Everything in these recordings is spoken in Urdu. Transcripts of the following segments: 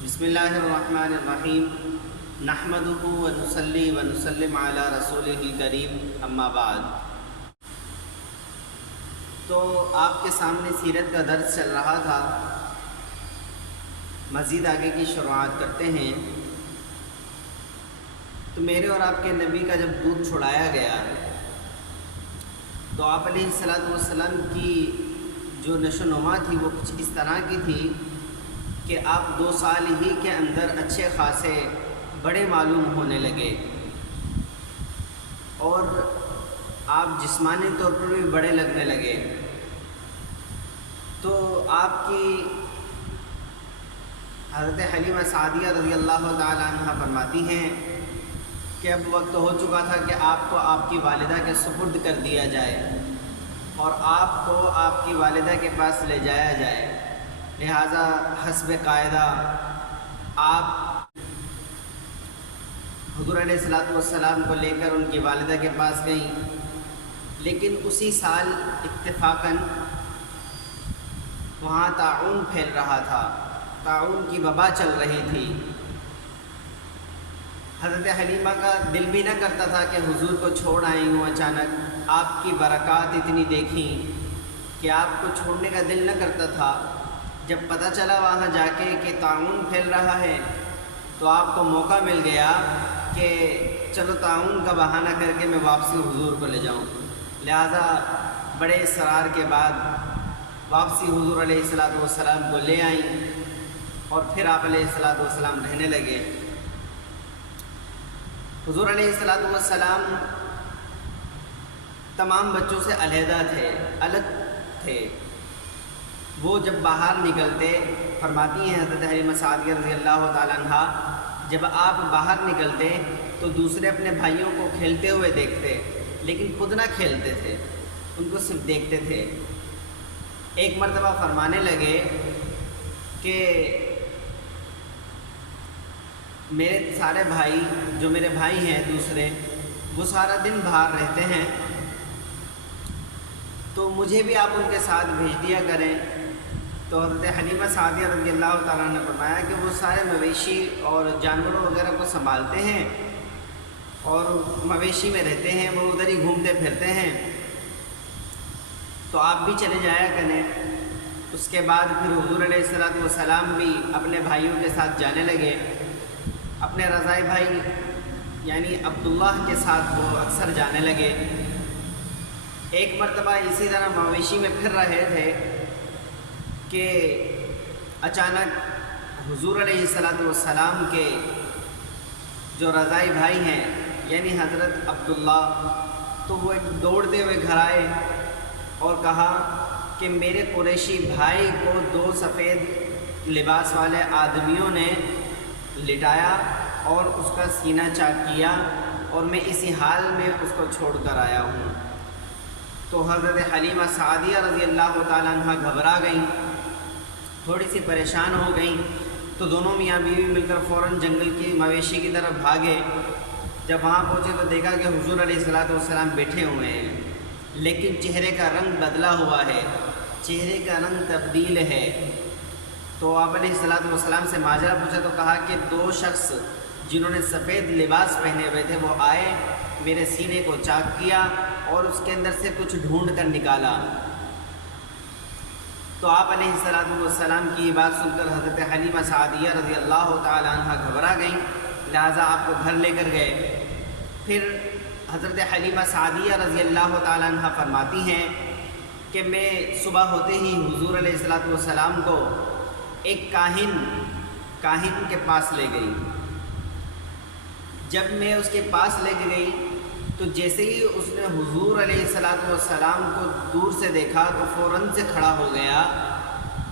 بسم اللہ الرحمن الرحیم نحمدہ ونصلی ونسلم علی رسولہ الکریم اما بعد۔ تو آپ کے سامنے سیرت کا درس چل رہا تھا، مزید آگے کی شروعات کرتے ہیں۔ تو میرے اور آپ کے نبی کا جب دودھ چھڑایا گیا تو آپ علیہ الصلوۃ والسلام کی جو نشو و نما تھی وہ کچھ اس طرح کی تھی کہ آپ 2 سال ہی کے اندر اچھے خاصے بڑے معلوم ہونے لگے، اور آپ جسمانی طور پر بھی بڑے لگنے لگے۔ تو آپ کی حضرت حلیمہ سعدیہ رضی اللہ تعالی عنہ فرماتی ہیں کہ اب وقت ہو چکا تھا کہ آپ کو آپ کی والدہ کے سپرد کر دیا جائے اور آپ کو آپ کی والدہ کے پاس لے جایا جائے، لہذا حسب قاعدہ آپ حضور علیہ الصلوۃ والسلام کو لے کر ان کی والدہ کے پاس گئیں۔ لیکن اسی سال اتفاقاً وہاں طاعون پھیل رہا تھا، طاعون کی وبا چل رہی تھی۔ حضرت حلیمہ کا دل بھی نہ کرتا تھا کہ حضور کو چھوڑ آئی ہوں، اچانک آپ کی برکات اتنی دیکھیں کہ آپ کو چھوڑنے کا دل نہ کرتا تھا۔ جب پتہ چلا وہاں جا کے کہ طاعون پھیل رہا ہے تو آپ کو موقع مل گیا کہ چلو طاعون کا بہانہ کر کے میں واپسی حضور کو لے جاؤں، لہذا بڑے اصرار کے بعد واپسی حضور علیہ الصلوۃ والسلام کو لے آئیں، اور پھر آپ علیہ الصلوۃ والسلام رہنے لگے۔ حضور علیہ الصلوۃ والسلام تمام بچوں سے علیحدہ تھے، الگ تھے۔ وہ جب باہر نکلتے، فرماتی ہیں حضرت حلیمہ سعدیہ رضی اللہ تعالیٰ عنہ، جب آپ باہر نکلتے تو دوسرے اپنے بھائیوں کو کھیلتے ہوئے دیکھتے لیکن خود نہ کھیلتے تھے، ان کو صرف دیکھتے تھے۔ ایک مرتبہ فرمانے لگے کہ میرے سارے بھائی، جو میرے بھائی ہیں دوسرے، وہ سارا دن باہر رہتے ہیں، تو مجھے بھی آپ ان کے ساتھ بھیج دیا کریں۔ تو حضرت حلیمہ سعدیہ رضی اللہ تعالیٰ نے فرمایا کہ وہ سارے مویشی اور جانوروں وغیرہ کو سنبھالتے ہیں اور مویشی میں رہتے ہیں، وہ ادھر ہی گھومتے پھرتے ہیں، تو آپ بھی چلے جایا کریں۔ اس کے بعد پھر حضور علیہ الصلوۃ والسلام بھی اپنے بھائیوں کے ساتھ جانے لگے۔ اپنے رضائی بھائی یعنی عبداللہ کے ساتھ وہ اکثر جانے لگے۔ ایک مرتبہ اسی طرح مویشی میں پھر رہے تھے کہ اچانک حضور علیہ الصلوۃ والسلام کے جو رضائی بھائی ہیں یعنی حضرت عبداللہ، تو وہ دوڑتے ہوئے گھر آئے اور کہا کہ میرے قریشی بھائی کو 2 سفید لباس والے آدمیوں نے لٹایا اور اس کا سینہ چاک کیا، اور میں اسی حال میں اس کو چھوڑ کر آیا ہوں۔ تو حضرت حلیمہ سعدیہ رضی اللہ تعالیٰ عنہ گھبرا گئیں، تھوڑی سی پریشان ہو گئیں، تو دونوں میاں بیوی مل کر فوراً جنگل کی مویشی کی طرف بھاگے۔ جب وہاں پہنچے تو دیکھا کہ حضور علیہ الصلوۃ والسلام بیٹھے ہوئے ہیں، لیکن چہرے کا رنگ بدلا ہوا ہے، چہرے کا رنگ تبدیل ہے۔ تو آپ علیہ الصلوۃ والسلام سے ماجرا پوچھا تو کہا کہ 2 شخص جنہوں نے سفید لباس پہنے ہوئے تھے وہ آئے، میرے سینے کو چاک کیا اور اس کے اندر سے کچھ ڈھونڈ کر نکالا۔ تو آپ علیہ الصلوۃ والسلام کی یہ بات سن کر حضرت حلیمہ سعدیہ رضی اللہ تعالی عنہ گھبرا گئیں، لہٰذا آپ کو گھر لے کر گئے۔ پھر حضرت حلیمہ سعدیہ رضی اللہ تعالی عنہ فرماتی ہیں کہ میں صبح ہوتے ہی حضور علیہ الصلوۃ والسلام کو ایک کاہن کے پاس لے گئی۔ جب میں اس کے پاس لے کے گئی تو جیسے ہی اس نے حضور علیہ الصلوۃ والسلام کو دور سے دیکھا تو فوراً سے کھڑا ہو گیا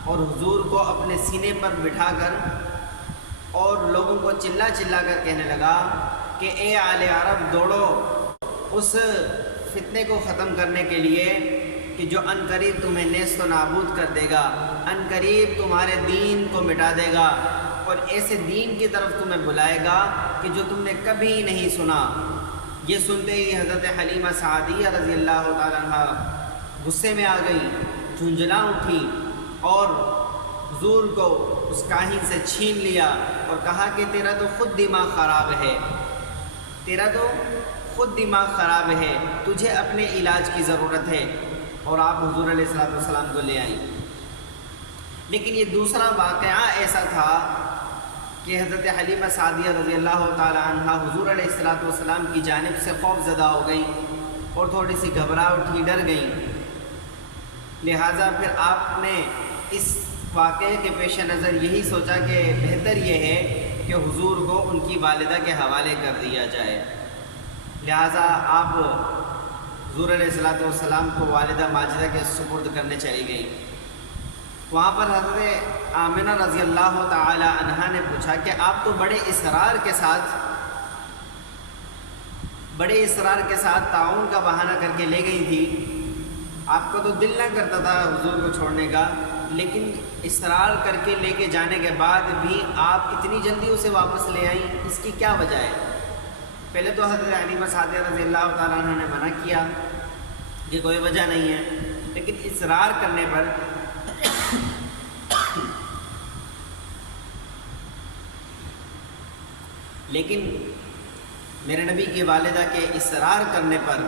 اور حضور کو اپنے سینے پر بٹھا کر اور لوگوں کو چلا چلا کر کہنے لگا کہ اے آل عرب، دوڑو اس فتنے کو ختم کرنے کے لیے کہ جو عن قریب تمہیں نیست و نابود کر دے گا، عن قریب تمہارے دین کو مٹا دے گا اور ایسے دین کی طرف تمہیں بلائے گا کہ جو تم نے کبھی نہیں سنا۔ یہ سنتے ہی حضرت حلیمہ سعدیہ رضی اللہ تعالیٰ عنہ غصے میں آ گئی، جھنجھلا اٹھی اور حضور کو اس کاہن سے چھین لیا اور کہا کہ تیرا تو خود دماغ خراب ہے، تیرا تو خود دماغ خراب ہے، تجھے اپنے علاج کی ضرورت ہے، اور آپ حضور علیہ السلام کو لے آئیں۔ لیکن یہ دوسرا واقعہ ایسا تھا کہ حضرت حلیمہ سعدیہ رضی اللہ تعالی عنہ حضور علیہ السلام کی جانب سے خوف زدہ ہو گئیں اور تھوڑی سی گھبرا اٹھی، ڈر گئیں۔ لہٰذا پھر آپ نے اس واقعے کے پیش نظر یہی سوچا کہ بہتر یہ ہے کہ حضور کو ان کی والدہ کے حوالے کر دیا جائے۔ لہٰذا آپ حضور علیہ السلام کو والدہ ماجدہ کے سپرد کرنے چلی گئیں۔ وہاں پر حضرت آمنہ رضی اللہ تعالی عنہا نے پوچھا کہ آپ تو بڑے اصرار کے ساتھ تعاون کا بہانہ کر کے لے گئی تھی، آپ کو تو دل نہ کرتا تھا حضور کو چھوڑنے کا، لیکن اصرار کر کے لے کے جانے کے بعد بھی آپ اتنی جلدی اسے واپس لے آئیں، اس کی کیا وجہ ہے؟ پہلے تو حضرت حلیمہ سعدیہ رضی اللہ تعالیٰ عنہ نے منع کیا کہ کوئی وجہ نہیں ہے، لیکن اصرار کرنے پر لیکن میرے نبی کی والدہ کے اصرار کرنے پر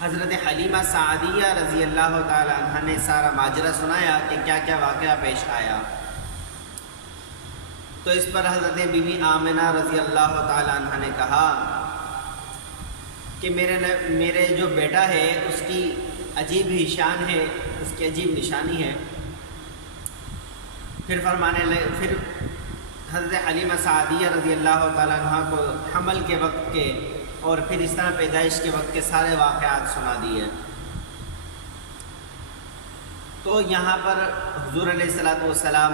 حضرت حلیمہ سعدیہ رضی اللہ تعالی عنہ نے سارا ماجرا سنایا کہ کیا کیا واقعہ پیش آیا۔ تو اس پر حضرت بی بی آمنہ رضی اللہ تعالی عنہ نے کہا کہ میرے جو بیٹا ہے اس کی عجیب ہی شان ہے، اس کی عجیب نشانی ہے۔ پھر حضرت حلیمہ سعدیہ رضی اللہ تعالیٰ عنہ کو حمل کے وقت کے اور پھر اس طرح پیدائش کے وقت کے سارے واقعات سنا دیے۔ تو یہاں پر حضور علیہ السلام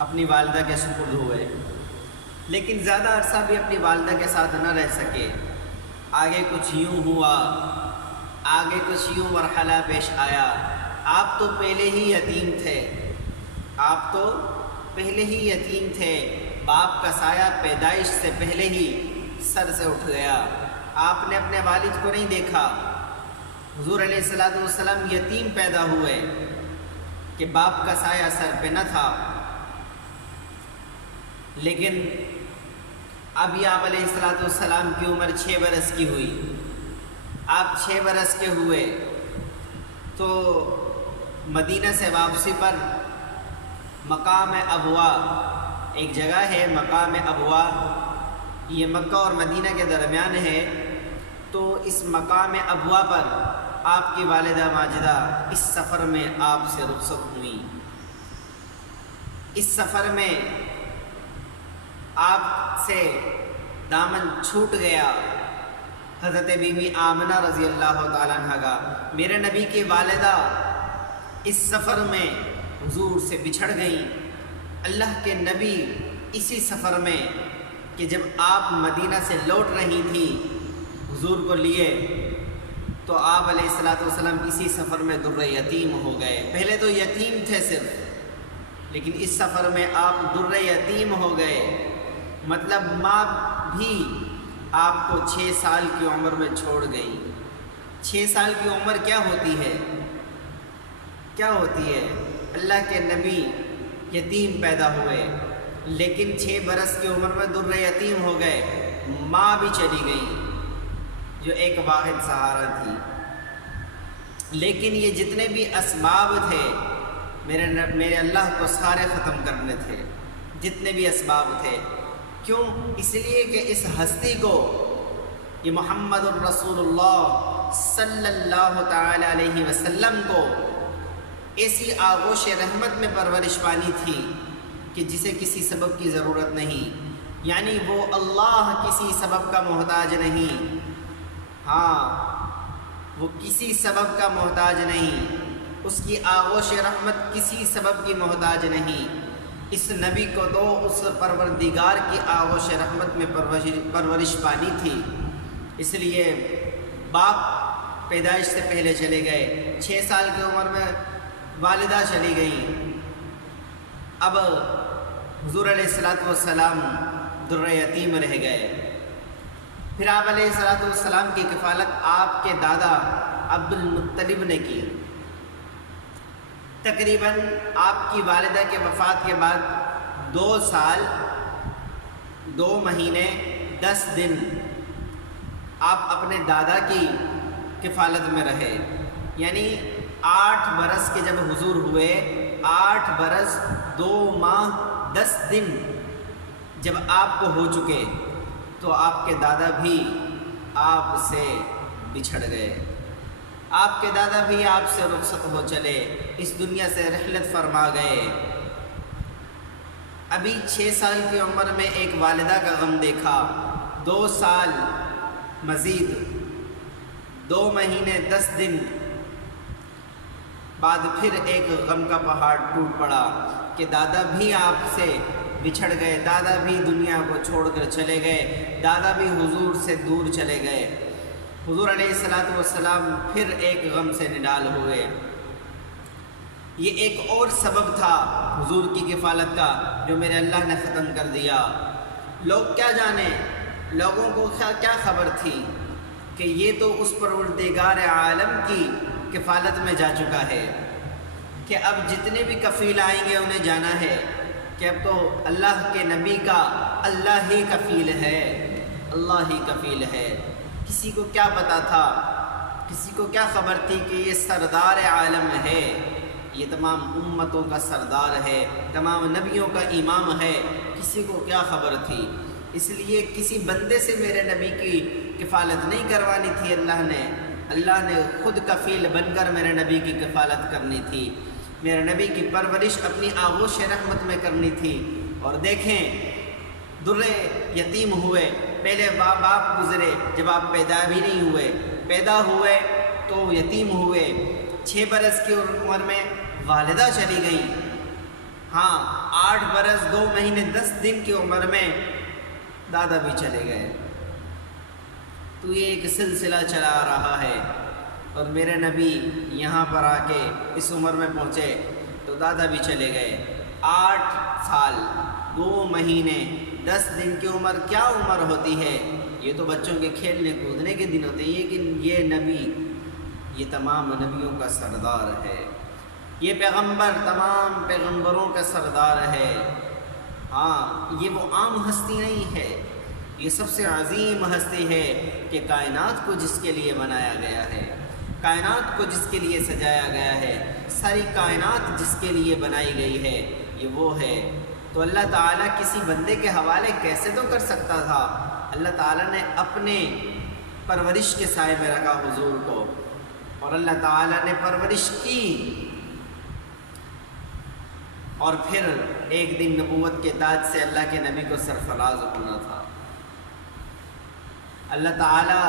اپنی والدہ کے سپرد ہوئے، لیکن زیادہ عرصہ بھی اپنی والدہ کے ساتھ نہ رہ سکے۔ آگے کچھ یوں ہوا، آگے کچھ یوں مرحلہ پیش آیا۔ آپ تو پہلے ہی یتیم تھے، باپ کا سایہ پیدائش سے پہلے ہی سر سے اٹھ گیا، آپ نے اپنے والد کو نہیں دیکھا۔ حضور علیہ السلام یتیم پیدا ہوئے کہ باپ کا سایہ سر پہ نہ تھا، لیکن اب آپ علیہ السلام کی عمر 6 برس کی ہوئی۔ آپ 6 برس کے ہوئے تو مدینہ سے واپسی پر مقام ابوا، ایک جگہ ہے مقام ابوا، یہ مکہ اور مدینہ کے درمیان ہے۔ تو اس مقام ابوا پر آپ کی والدہ ماجدہ اس سفر میں آپ سے رخصت ہوئیں۔ اس سفر میں آپ سے دامن چھوٹ گیا حضرت بی بی آمنہ رضی اللہ تعالیٰ عنہ کا۔ میرے نبی کی والدہ اس سفر میں حضور سے بچھڑ گئیں۔ اللہ کے نبی اسی سفر میں کہ جب آپ مدینہ سے لوٹ رہی تھی حضور کو لیے، تو آپ علیہ السلام اسی سفر میں در یتیم ہو گئے۔ پہلے تو یتیم تھے صرف، لیکن اس سفر میں آپ در یتیم ہو گئے، مطلب ماں بھی آپ کو 6 سال کی عمر میں چھوڑ گئی۔ 6 سال کی عمر کیا ہوتی ہے؟ اللہ کے نبی یتیم پیدا ہوئے، لیکن 6 برس کی عمر میں در یتیم ہو گئے، ماں بھی چلی گئی جو ایک واحد سہارا تھی۔ لیکن یہ جتنے بھی اسباب تھے میرے اللہ کو سارے ختم کرنے تھے، جتنے بھی اسباب تھے۔ کیوں؟ اس لیے کہ اس ہستی کو، یہ محمد الرسول اللہ صلی اللہ تعالی علیہ وسلم کو ایسی آغوش رحمت میں پرورش پانی تھی کہ جسے کسی سبب کی ضرورت نہیں، یعنی وہ اللہ کسی سبب کا محتاج نہیں، وہ کسی سبب کا محتاج نہیں، اس کی آغوش رحمت کسی سبب کی محتاج نہیں۔ اس نبی کو تو اس پروردگار کی آغوش رحمت میں پرورش پانی تھی۔ اس لیے باپ پیدائش سے پہلے چلے گئے، 6 سال کی عمر میں والدہ چلی گئیں۔ اب حضور علیہ السلام در یتیم رہ گئے۔ پھر آپ علیہ السلام کی کفالت آپ کے دادا عبد المطلب نے کی۔ تقریباً آپ کی والدہ کے وفات کے بعد 2 سال 2 مہینے 10 دن آپ اپنے دادا کی کفالت میں رہے، یعنی 8 برس کے جب حضور ہوئے، 8 برس 2 ماہ 10 دن جب آپ کو ہو چکے تو آپ کے دادا بھی آپ سے بچھڑ گئے، آپ کے دادا بھی آپ سے رخصت ہو چلے، اس دنیا سے رحلت فرما گئے۔ ابھی 6 سال کی عمر میں ایک والدہ کا غم دیکھا، 2 سال مزید 2 مہینے 10 دن بعد پھر ایک غم کا پہاڑ ٹوٹ پڑا کہ دادا بھی آپ سے بچھڑ گئے، دادا بھی دنیا کو چھوڑ کر چلے گئے، دادا بھی حضور سے دور چلے گئے۔ حضور علیہ الصلوۃ والسلام پھر ایک غم سے نڈال ہوئے۔ یہ ایک اور سبب تھا حضور کی کفالت کا جو میرے اللہ نے ختم کر دیا۔ لوگ کیا جانے، لوگوں کو کیا خبر تھی کہ یہ تو اس پروردگار عالم کی کفالت میں جا چکا ہے، کہ اب جتنے بھی کفیل آئیں گے انہیں جانا ہے کہ اب تو اللہ کے نبی کا اللہ ہی کفیل ہے، اللہ ہی کفیل ہے۔ کسی کو کیا پتا تھا، کسی کو کیا خبر تھی کہ یہ سردار عالم ہے، یہ تمام امتوں کا سردار ہے، تمام نبیوں کا امام ہے، کسی کو کیا خبر تھی؟ اس لیے کسی بندے سے میرے نبی کی کفالت نہیں کروانی تھی، اللہ نے خود کفیل بن کر میرے نبی کی کفالت کرنی تھی، میرے نبی کی پرورش اپنی آغوش رحمت میں کرنی تھی۔ اور دیکھیں درے یتیم ہوئے، پہلے باپ گزرے جب آپ پیدا بھی نہیں ہوئے، پیدا ہوئے تو یتیم ہوئے، 6 برس کی عمر میں والدہ چلی گئی، ہاں 8 برس 2 مہینے 10 دن کی عمر میں دادا بھی چلے گئے۔ تو یہ ایک سلسلہ چلا آ رہا ہے، اور میرے نبی یہاں پر آ کے اس عمر میں پہنچے تو دادا بھی چلے گئے۔ 8 سال 2 مہینے 10 دن کی عمر کیا عمر ہوتی ہے؟ یہ تو بچوں کے کھیلنے کودنے کے دن ہوتے ہیں، لیکن یہ نبی یہ تمام نبیوں کا سردار ہے، یہ پیغمبر تمام پیغمبروں کا سردار ہے۔ ہاں یہ وہ عام ہستی نہیں ہے، یہ سب سے عظیم ہستی ہے کہ کائنات کو جس کے لیے بنایا گیا ہے، کائنات کو جس کے لیے سجایا گیا ہے، ساری کائنات جس کے لیے بنائی گئی ہے، یہ وہ ہے۔ تو اللہ تعالیٰ کسی بندے کے حوالے کیسے تو کر سکتا تھا؟ اللہ تعالیٰ نے اپنے پرورش کے سائے میں رکھا حضور کو، اور اللہ تعالیٰ نے پرورش کی، اور پھر ایک دن نبوت کے تاج سے اللہ کے نبی کو سرفراز ہونا تھا۔ اللہ تعالیٰ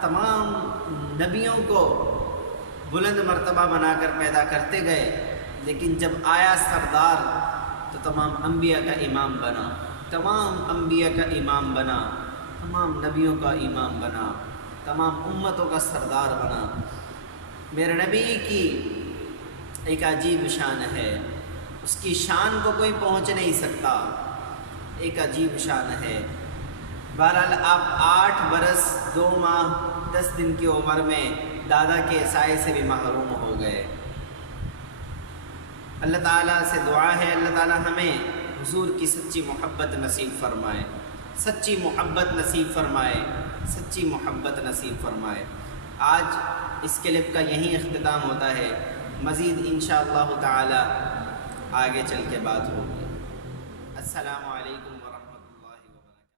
تمام نبیوں کو بلند مرتبہ بنا کر پیدا کرتے گئے، لیکن جب آیا سردار تو تمام انبیاء کا امام بنا، تمام انبیاء کا امام بنا، تمام نبیوں کا امام بنا، تمام امتوں کا سردار بنا۔ میرے نبی کی ایک عجیب شان ہے، اس کی شان کو کوئی پہنچ نہیں سکتا، ایک عجیب شان ہے۔ بہرحال آپ 8 برس 2 ماہ 10 دن کی عمر میں دادا کے سائے سے بھی محروم ہو گئے۔ اللہ تعالیٰ سے دعا ہے اللہ تعالیٰ ہمیں حضور کی سچی محبت نصیب فرمائے، سچی محبت نصیب فرمائے، سچی محبت نصیب فرمائے۔ آج اس کلپ کا یہیں اختتام ہوتا ہے، مزید انشاءاللہ تعالی آگے چل کے بات ہوگی۔ السلام علیکم ورحمۃ اللہ۔